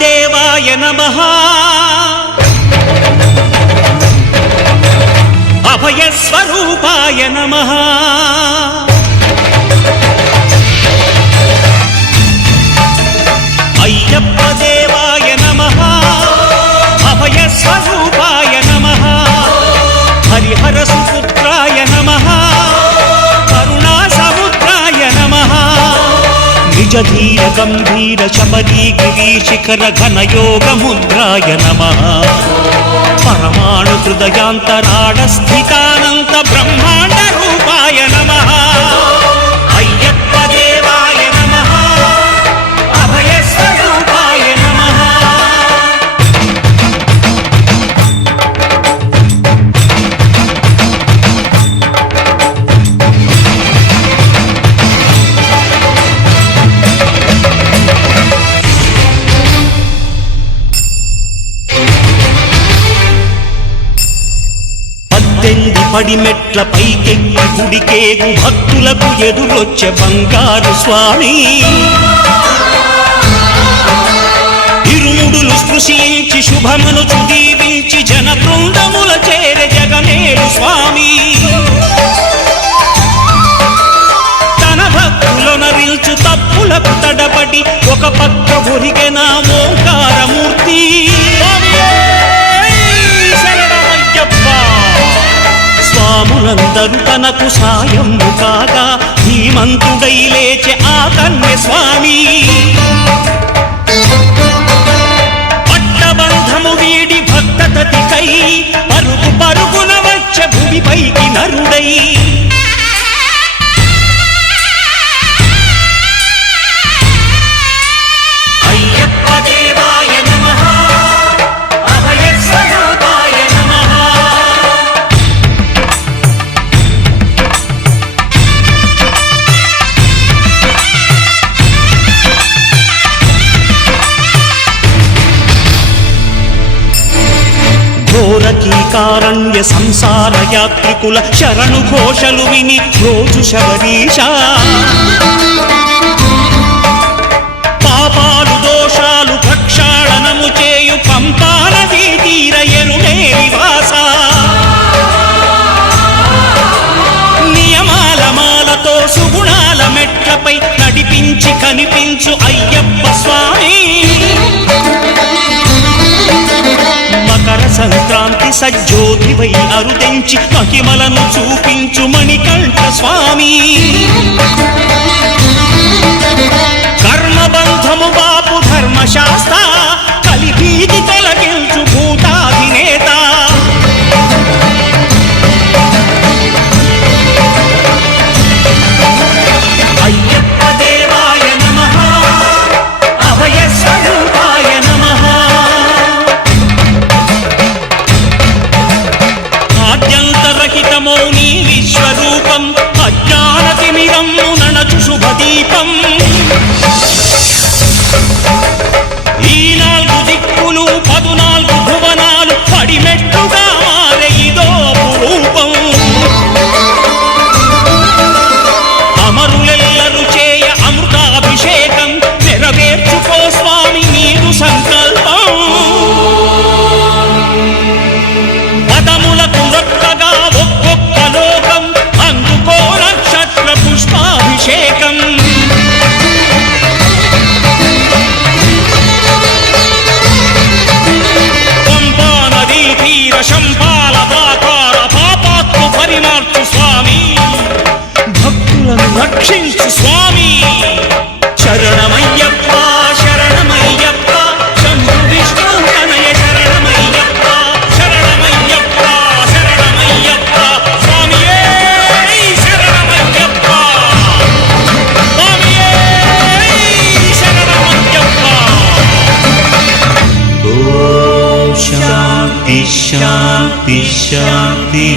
దేవాయ నమః అభయ స్వరూపాయ నమః అయ్యప్ప దేవాయ నమః అభయ స్వరూపాయ నమః హరిహర సుపుత్రాయ నమః కరుణా సముద్రాయ నమః నిజ ధీర గంభీర శబరీ గిరి శిఖర ఘన యోగ ముద్రాయ నమః పరమాణు హృదయాంతరాళ స్థితానంత బ్రహ్మాండ రూపాయ నమః అయ్యప్ప దేవాయ నమః అభయ స్వరూపాయ నమః పడిమెట్ల పైకెక్కి గుడికేగు భక్తులకు ఎదురొచ్చే బంగారు స్వామి ఇరుముడులు స్పృశించి శుభమును చుదీవించి జన బృందముల చేరే జగమేలు స్వామి తన భక్తులనరిల్చు తప్పులకు తడబడి ఒక పక్క ఒరిగెన ఓంకారమూర్తి స్వాములందరూ తనకు సాయము కాగా ధీమంతుడై లేచే ఆ కన్య స్వామి పట్టబంధము వీడి భక్తతతికై పరుగు పరుగున వచ్చే భూమిపైకి నరుడై అయ్యప్ప దేవాయ నమః అభయ స్వరూపాయ నమః ఘోరకీకారణ్య సంసార యాత్రికుల శరణు ఘోషలు విని రోజు శబరీశ పాపాలు దోషాలు ప్రక్షాళనము చేయు పంపా నదీ తీర ఎరుమే నివాస నియమాల మాలతో సుగుణాల మెట్లపై నడిపించి కనిపించు అయ్యప్ప స్వామి మకర సంక్రాంతి సజ్జోతివై అరుదించి మహిమలను చూపించు మణికంఠ స్వామి కర్మబంధము బాపు ధర్మశాస్త్ర కలిభీతి తొలగించు భూతాధినేత అయ్యప్ప దేవాయ నమః అభయ స్వరూపాయ నమః ఆద్యంతరహితమో నీ విశ్వరూపం అజ్ఞానతిమిరం నణచు శుభదీపం ఈ 4 దిక్కులు 14 భువనాలు పడిమెట్టుగా మారే ఇదో రూపం అమరులెల్లరు చేయ అమృతాభిషేకం నెరవేర్చుకో స్వామి నీదు సంకల్పం పదములకు రొక్కగా ఒక్కొక్క లోకం అందుకో నక్షత్ర పుష్పాభిషేకం పంపా నదీ తీర శంపాల దాకార పాపాత్మ పరిమార్చు స్వామి భక్తులను రక్షించు స్వామి శరణమయ్యప్ప శరణమయ్యప్ప శంభు విష్ణు తనయ శరణమయ్యప్ప శరణమయ్యప్ప శరణమయ్యప్ప స్వామియే శరణమయ్యప్ప స్వామియే శరణమయ్యప్ప ఓం శాంతి శాంతి శాంతి